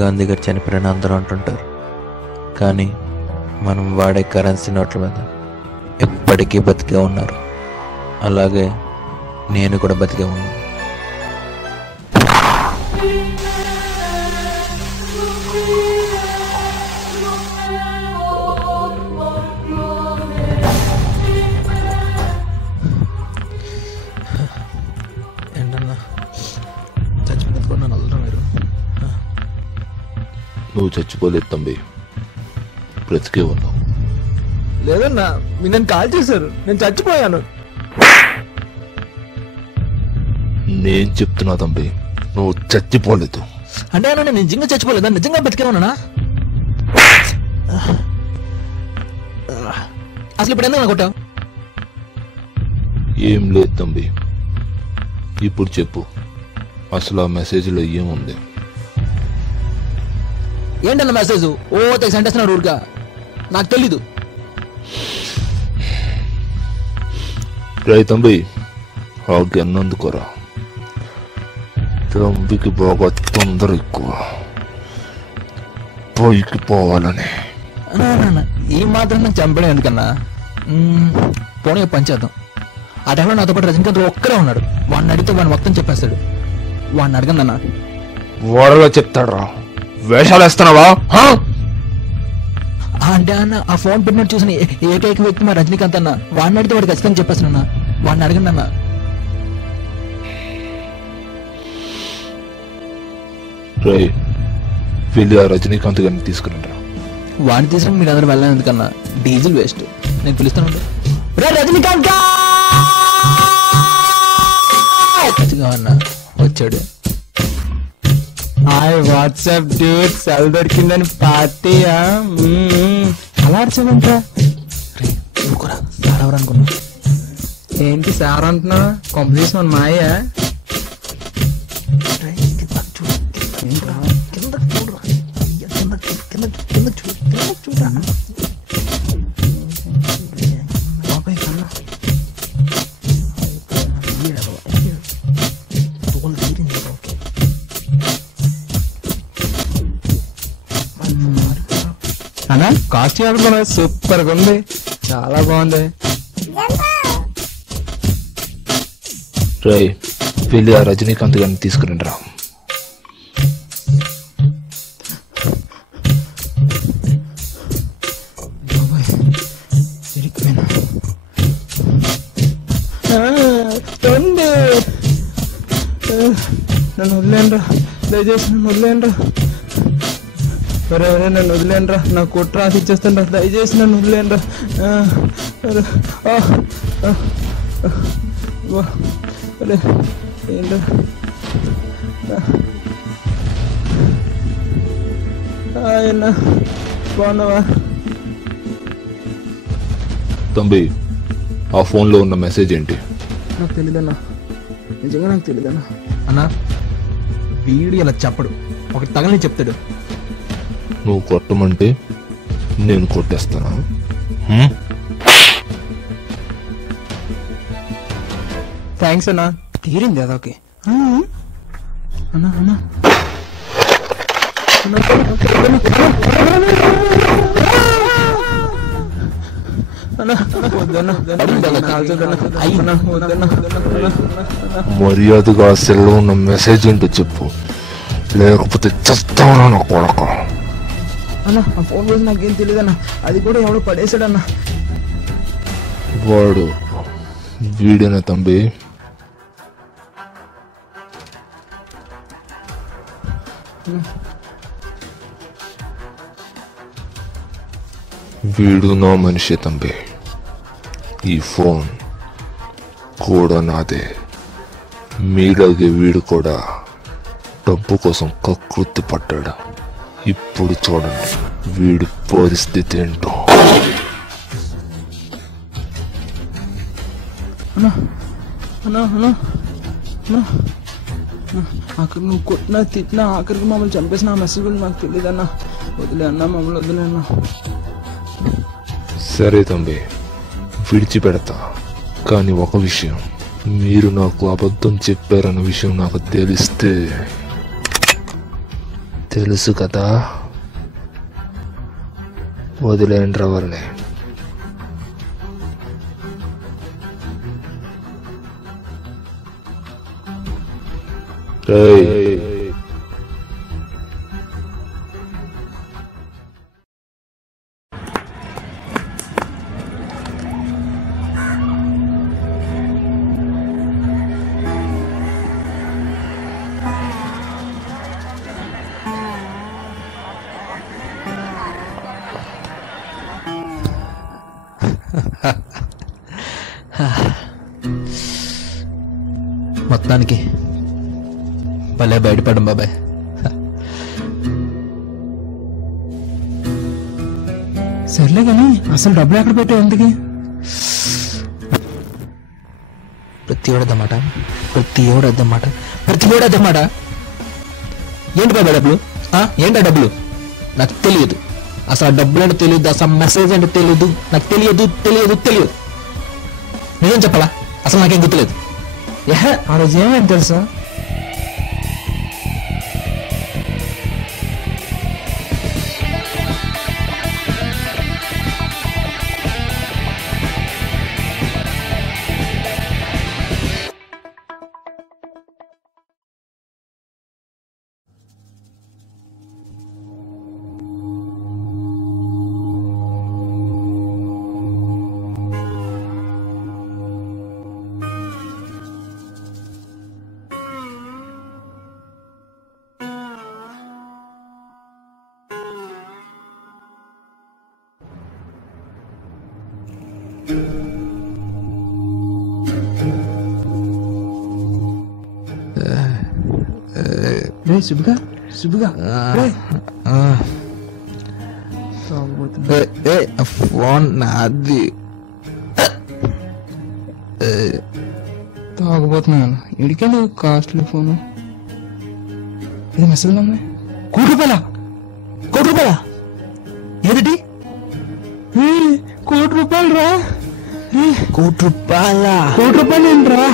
గాంధీ గారు చనిపోయిన అందరూ అంటుంటారు. కానీ మనం వాడే కరెన్సీ నోట్ల మీద ఎప్పటికీ బతికే ఉన్నారు. అలాగే నేను కూడా బతికే ఉన్నాను. ఏంటన్నా చచ్చిపోతున్నాను వదలరా మీరు? నువ్వు చచ్చిపోలేదు తంబి, బ్రతికే ఉన్నావు. లేదన్నా మీరు నన్ను కాల్ చేశారు, నేను చచ్చిపోయాను. నేను చెప్తున్నా తంబి, నువ్వు చచ్చిపోలేదు. అంటే అన్న నేను నిజంగా చచ్చిపోలేదా? నిజంగా బతికే ఉన్నానా? అసలు ఇప్పుడు ఎందుకు కొట్టావు? ఏం లేదు తంబి, ఇప్పుడు చెప్పు, అసలు ఆ మెసేజ్లో ఏముంది? ఏంటన్న మెసేజ్? ఓ తెగ సంటేస్తున్నాడు ఊరుగా, నాకు తెలీదు. రై తంబి, ఆ గన్నందుకోరా. తంబికి బాగా తొందర ఎక్కువ, పైకి పోవాలని. ఈ మాత్రం నాకు చంపడం ఎందుకన్నా? పోనీ పంచేద్దాం. ఆ టైంలో నాతో పాటు రజనీకాంత్ ఒక్కడే ఉన్నాడు. వాడిని అడిగితే వాడిని మొత్తం చెప్పేస్తాడు. వాడిని అడగందన్నా. వాడలా చెప్తాడ్రా, వేషాలు వేస్తున్నావా? అంటే అన్న ఆ ఫోన్ పెట్టినట్టు చూసిన ఏకైక వ్యక్తి మా రజనీకాంత్ అన్న. వాడిని అడిగితే వాడు ఖచ్చితంగా చెప్పేస్తానన్నా. వాడిని అడగండి అన్న. రై, వెళ్ళి ఆ రజనీకాంత్ గారిని తీసుకురండి. వాడిని తీసుకుని మీరు అందరూ వెళ్ళాను ఎందుకన్నా? Diesel waste. నేను పిలుస్తాను. రజనీకాంత్ అన్న వచ్చాడు. హాయ్ వాట్సాప్ డ్యూడ్, సెల్ దొరికిందని పార్టీయా? అలా అర్చమంటా సార్ ఎవరు అనుకున్నా? ఏంటి సార్ అంటున్నా? కాంపిటీషన్ మన మాయా? అన్నా కాస్ట్యూమ్ ఎక్కడ కొన్నా? సూపర్ గా ఉంది, చాలా బాగుంది. రై, వెళ్ళి ఆ రజనీకాంత్ గారిని తీసుకురండి రా. నన్ను వదిలేండ్రా, దయచేసి నన్ను వదిలేండ్రా. ఎవరెవరే నన్ను వదిలేండ్రా, నా కొట్టు రాసి ఇచ్చేస్తాను రా, దయచేసి నన్ను వదిలేండ్రా. ఏంట్రా ఆయన బాగున్నావా? తంబి, ఆ ఫోన్లో ఉన్న మెసేజ్ ఏంటి? నాకు తెలీదన్నా, నిజంగా నాకు తెలీదన్నా. అన్నా వీడు ఇలా చెప్పడు, ఒకటి తగలని చెప్తాడు. నువ్వు కొట్టమంటే నేను కొట్టేస్తానా? థ్యాంక్స్ అన్నా, తీరింది అదొకే. అన్నా అన్నా మర్యాదగా సెల్లో ఉన్న మెసేజ్ ఏంటో చెప్పు, లేకపోతే చస్తావునా నా కొడక. అన్నా ఆ ఫోన్ కోసం నాకేం తెలియదన్నా, అది కూడా ఎవడో పడేసాడన్నా. వాడు వీడేనా తంబి? వీడు నా మనిషి తంబి, ఈ ఫోన్ కూడా నాదే. మీలాగే వీడు కూడా డబ్బు కోసం కకృతి పడ్డాడు. ఇప్పుడు చూడండి వీడి పరిస్థితి ఏంటో. అన్నా అన్నా అన్నా అన్నా అక్కడ నువ్వు కొట్టినా తిట్టినా ఆఖరికి మమ్మల్ని చంపేసిన ఆ మెసేజ్ కూడా నాకు తెలియదన్నా. వదిలే అన్నా, మమ్మల్ని వదిలే అన్నా. సరే తంబి, విడిచిపెడతా. కానీ ఒక విషయం, మీరు నాకు అబద్ధం చెప్పారన్న విషయం నాకు తెలుసు కదా, వదిలేండి ఎవరిని. మొత్తానికి భలే బయటపడం బాబాయ్. సర్లే కానీ అసలు డబ్బులు ఎక్కడ పెట్టావు ఎందుకు? ప్రతి ఓడద్దమాట, ప్రతి ఓడద్దమాట, ప్రతి ఓడద్దమాట. ఏంటి బాబాయ్ డబ్బులు? ఏంటా డబ్బులు? నాకు తెలియదు. అసలు ఆ డబ్బులు అంటే తెలియదు, అసలు మెసేజ్ అంటే తెలియదు. నాకు తెలియదు తెలియదు తెలియదు. నిజం చెప్పాలా? అసలు నాకేం గుర్తులేదు. ఆ రోజు ఏమైంది తెలుసా? రే శుభ్గా శుభ్గా ఫోన్ నాది. తాగబోతున్నాను. ఇడికెళ్ళి కాస్ట్లీ ఫోను. ఇది మెసేజ్ ఉన్నాయి. ₹1,00,00,000. ₹1,00,00,000 ఏమిటి? ₹1,00,00,000 రా. ₹1,00,00,000? ₹1,00,00,000 ఏంట్రా?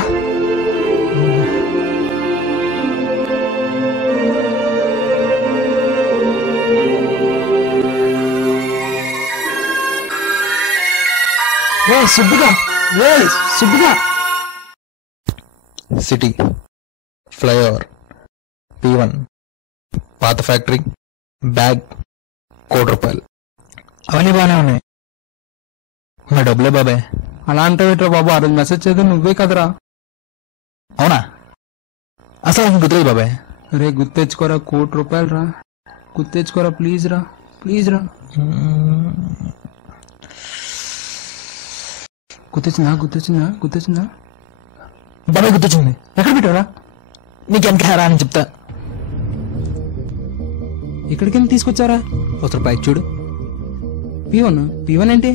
సుబ్బుగా సిటీ, ఫ్లైఓవర్, P1, పాత ఫ్యాక్టరీ, బ్యాగ్, ₹1,00,00,000. అవన్నీ బాగానే ఉన్నాయి. నా డబ్బులే బాబాయ్. అలా అంటావేట్రా బాబు? ఆ రోజు మెసేజ్ చేద్దాం నువ్వే కదరా. అవునా? అసలు నాకు గుర్తులేదు బాబాయ్. రే గుర్తు తెచ్చుకోరా. ₹1,00,00,000 రా. గుర్తు తెచ్చుకోరా ప్లీజ్ రా. ప్లీజ్ రా. గుర్తొచ్చిందా బాబాయ్ గుర్తొచ్చింది. ఎక్కడ పెట్టారా? నీకు ఎంత హారా అని చెప్తా. ఇక్కడికి తీసుకొచ్చారా? ₹1 చూడు. P1 ఏంటి?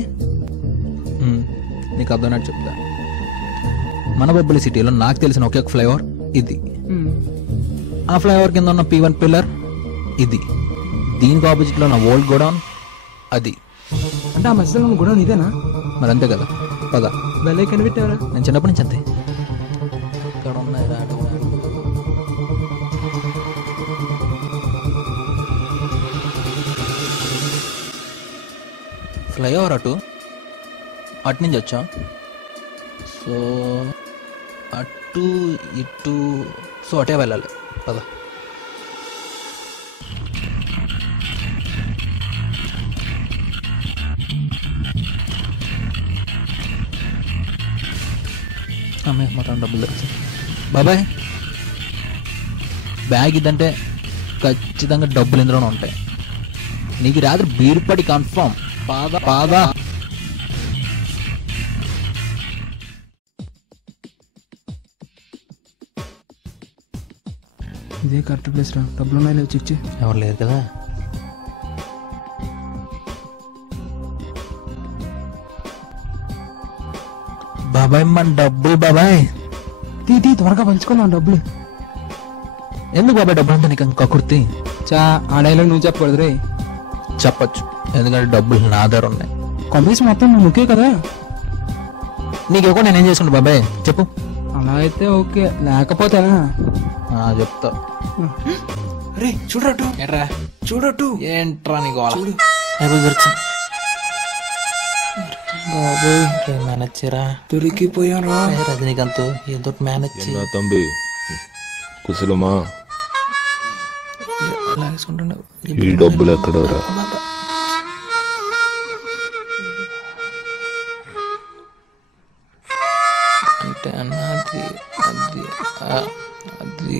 నీకు అర్థమైనట్టు చెప్తా. మన బొబ్బలి సిటీలో నాకు తెలిసిన ఒకే ఒక ఫ్లైఓవర్ ఇది. ఆ ఫ్లైఓవర్ కింద ఉన్న P1 పిల్లర్ ఇది. దీనికి ఆపోజిట్ లో ఉన్న ఓల్డ్ గోడౌన్ అది. అంటే ఆ మెసేజ్ ఉన్న గోడౌన్ ఇదేనా? మరి అంతే కదా. పద. వెళ్ళే కనిపెట్టారా? నేను చిన్నప్పటి నుంచి అంతే. ఇక్కడ ఉన్నాయి రా అడుగు. ఫ్లైఓవర్ అటు నుంచి వచ్చాం. సో అటు ఇటు సో అటే వెళ్ళాలి. పద. మొత్తం డబ్బులు దొరుకుతాయి బాబాయ్. బ్యాగ్ ఇదంటే ఖచ్చితంగా డబ్బులు ఇందులోనే ఉంటాయి. నీకు రాత్రి బీరుపడి కన్ఫర్మ్. పాదా ఇదే కరెక్ట్ ప్లేస్ రా. డబ్బులు ఉన్నాయి లేవు చెక్ చేయి. ఎవరు లేరు కదా. బాబాయ్ మన డబ్బులు బాబాయ్. తీ త్వరగా పంచుకున్నాను డబ్బులు. ఎందుకు బాబాయ్ డబ్బులు అంతా నీకు ఇంకా కుర్తి? ఆ డైలాగ్ నువ్వు చెప్పకూడదు రే. చెప్పచ్చు, ఎందుకంటే డబ్బులు నా దగ్గర ఉన్నాయి. కంపెనీస్ మొత్తం నువ్వు ఓకే కదా? నీకు ఎక్కువ నేనేం చేసుకుంటా బాబాయ్ చెప్పు. అలా అయితే ఓకే, లేకపోతే చెప్తా. రే చూడటు ఎట్రా చూడటు ఏంట్రా నీ గోళ చూడు. మేనేజ్ చేయరా దొరికిపోయారా రజనీకాంత్ ఏదో మేనేజ్ என்ன தம்பி కుశలమా ఈ డబ్బులు ఎక్కడరా అంటే అన్నది అది అది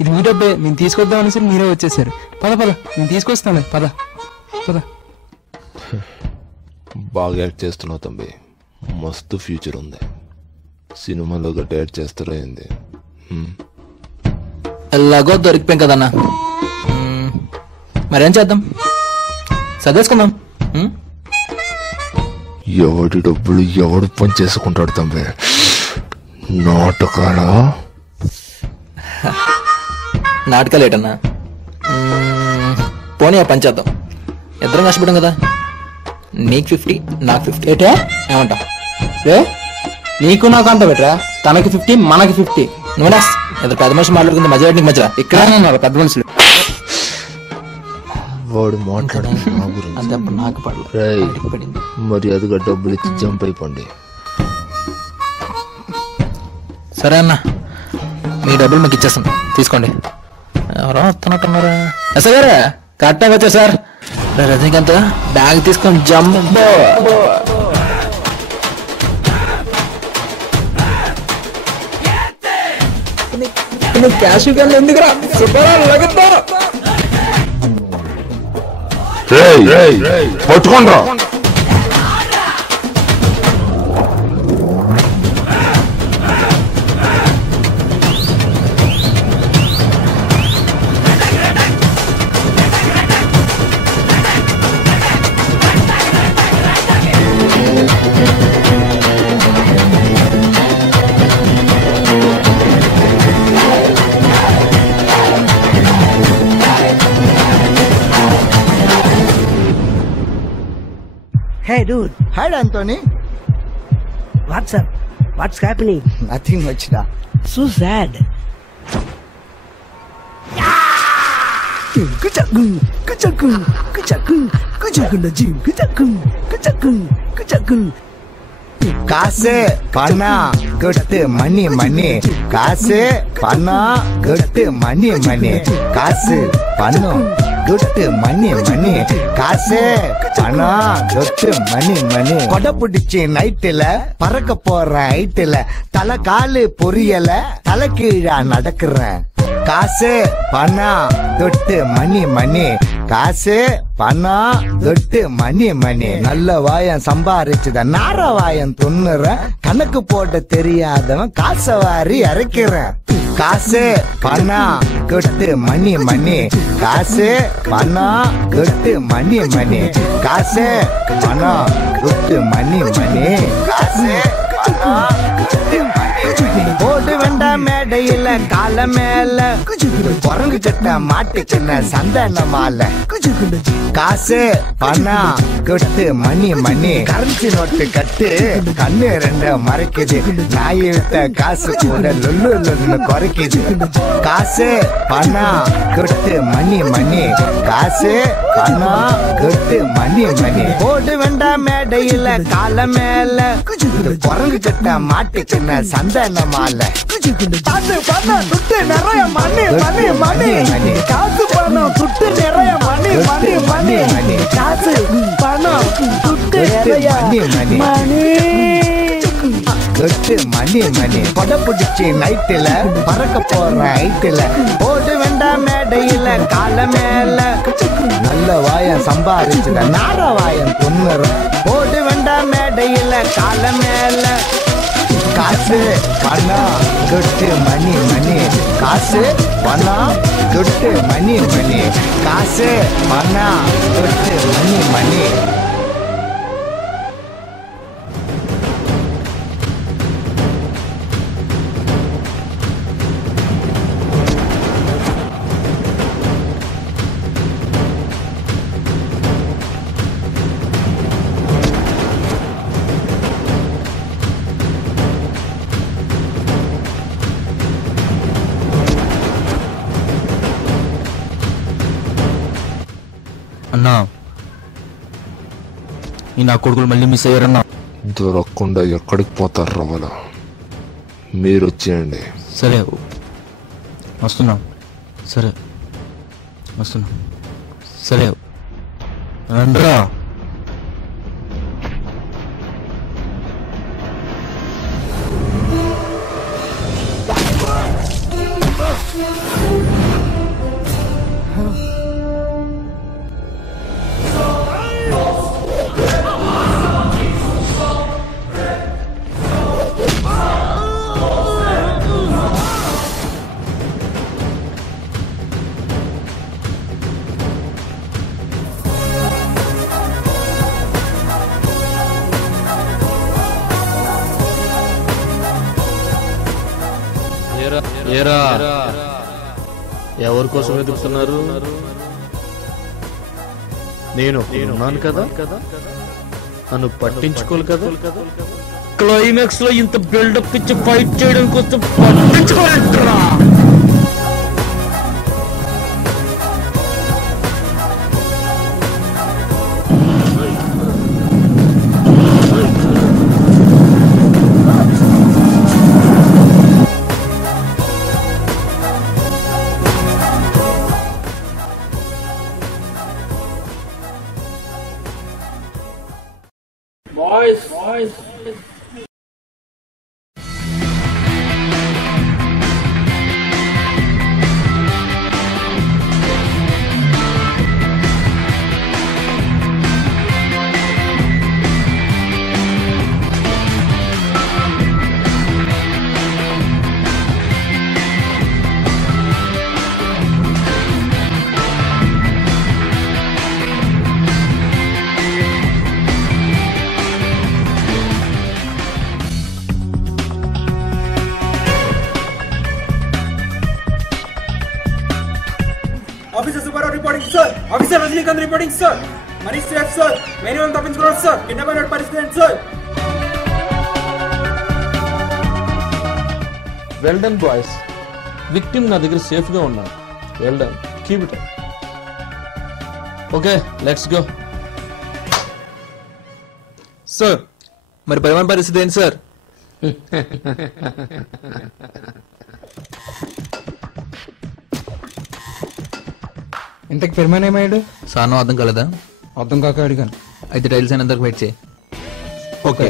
ఇది మీ డబ్బే మేము తీసుకొద్దాం అనేసి మీరే వచ్చేసారు. పద పద నేను తీసుకొస్తాను. పద పద. బాగా యాక్ట్ చేస్తున్నావు తంబి, మస్తు ఫ్యూచర్ ఉంది. సినిమాలో గట్ట యాక్ట్ చేస్తారా ఏంది? ఎలాగో దొరికిపోయాం కదన్నా, మరేం చేద్దాం, చదివేసుకుందాం. ఎవడి డబ్బులు ఎవడు పని చేసుకుంటాడు తంబి? నాటకాలా? నాటకాలు ఏటన్నా, పోనీ ఆ పని చేద్దాం. ఇద్దరం కష్టపడ్డాం కదా, నీకు 50 నాకు 50 ఏటే ఏమంటావు? రే నీకు నాకు అంత బెటరా, తనకి 50 మనకి 50. నువ్వు ఇద్దరు పెద్ద మనుషులు మాట్లాడుకుంది మధ్య నీకు మధ్య ఇక్కడ ఉన్నారు పెద్ద మనుషులు. వాడు మాట్లాడాలి నా గురించి. అంతే అప్పుడు నాకు రేయ్, పడింది. మరి అదిగా డబ్బులు ఇచ్చి జంప్ అయిపోండి. సరే అన్న, మీ డబ్బులు మీకు ఇచ్చేస్తాం, తీసుకోండి. ఎవరో వస్తున్నట్టున్నారా? ఎస్ గారు కరెక్ట్గా వచ్చారు సార్. రజనీకాంత్ బ్యాగ్ తీసుకొని జంప్. క్యాష్ కానీ ఎందుకురా పట్టుకోండి. Hey dude. Hi Anthony. What's up? What's happening? Nothing much da. So sad. Kuchaku, kuchaku, kuchaku, kuchaku na jim, kuchaku, kuchaku, kuchaku. காசு பணம் கொட்டு மணி மணி, காசு பணம் கொட்டு மணி மணி, காசு பணம் கொட்டு மணி மணி, காசு பணம் கொட்டு மணி மணி. கொடை பிடிச்சி நைட்டுல பறக்க போற ஹைட்டுல, தலை காலு பொரியல தலை கீழா நடக்கிறேன். காசு பணம் தொட்டு மணி மணி, காசு பணம் தொட்டு மணி மணி. நல்ல வாயம் சம்பாரிச்சுத நார வாயம் துண்ணுற, கணக்கு போட தெரியாதவன் காசை வாரி இறக்கிறேன். காசு பணம் கொட்டு மணி மணி, காசு பணம் கொட்டு மணி மணி, காசு பணம் கொட்டு மணி மணி, காசு பணம் கொட்டு மணி மணி. போட்டு வேண்டாம் மேடையில கால மேல, குரங்கு சட்டை மாட்டுக்கின சந்தன மாலை. காசு பணம் கொட்டு மணி மணி, கரன்சி நோட்டு கட்டு கண்ணு ரெண்டு மறைக்குது, நாய் விட்ட காசு கூட லொல்லு லொல்லு குறைக்குது. காசு பணம் கொட்டு மணி மணி, காசு பணம் கொட்டு மணி மணி. போட்டு வேண்டாம் மேடையில கால மேல, குரங்கு சட்டை மாட்டுக்கின சந்தன மாலை. காசு பணம் துட்டு நிறைய மணி மணி மணி மணி, காசு பணம் துட்டு நிறைய மணி மணி மணி மணி, காசு பணம் துட்டு நிறைய மணி மணி கொட்டு மணி மணி. கொடை பிடிச்சி நைட்டுல பறக்க போற ஹைட்டுல, போட்டு வேண்டாம் மேடையில கால மேல, நல்ல வாயம் சம்பாரிச்சுட நார வாயம் துண்ணுற, போட்டு வேண்டாம் மேடையில கால மேல. காசு பணம் கொட்டு மணி மணி, காசு பணம் கொட்டு மணி மணி, காசு பணம் கொட்டு மணி மணி. అన్నా ఈ నా కొడుకులు మళ్ళీ మిస్ అయ్యారన్నా. దొరకకుండా ఎక్కడికి పోతారు రవ్వలా? మీరు వచ్చేయండి. సరే వస్తున్నా. సరే వస్తున్నా. సరే రండ్రా. ఏరా ఎవరి కోసం ఎదుగుతున్నారు? నేను ఉన్నాను కదా, నన్ను పట్టించుకోలు కదా. క్లైమాక్స్ లో ఇంత బిల్డప్ ఇచ్చి ఫైట్ చేయడం కోసం పట్టించుకోలేంటరా? Boys. Officer Subarao reporting, sir. Officer Rajnikant reporting, sir. Manish safe, sir. Anyone తప్పించుకోవడం, sir. కిడ్నాప్ పరిస్థితి, sir. Well done boys. Victim నా దగ్గర సేఫ్ గా ఉన్నాడు. Well done, keep it. Okay, let's go. Sir మరి పరిమాణ పరిస్థితి ఏంటి సార్? ఇంతకు పెరిమాన్ ఏమయ్యాడు? సాను అర్థం కలదా? అర్థం కాక అడిగాను. అయితే టైల్స్ అయినంతకు వెయిట్ చేయి. ఓకే.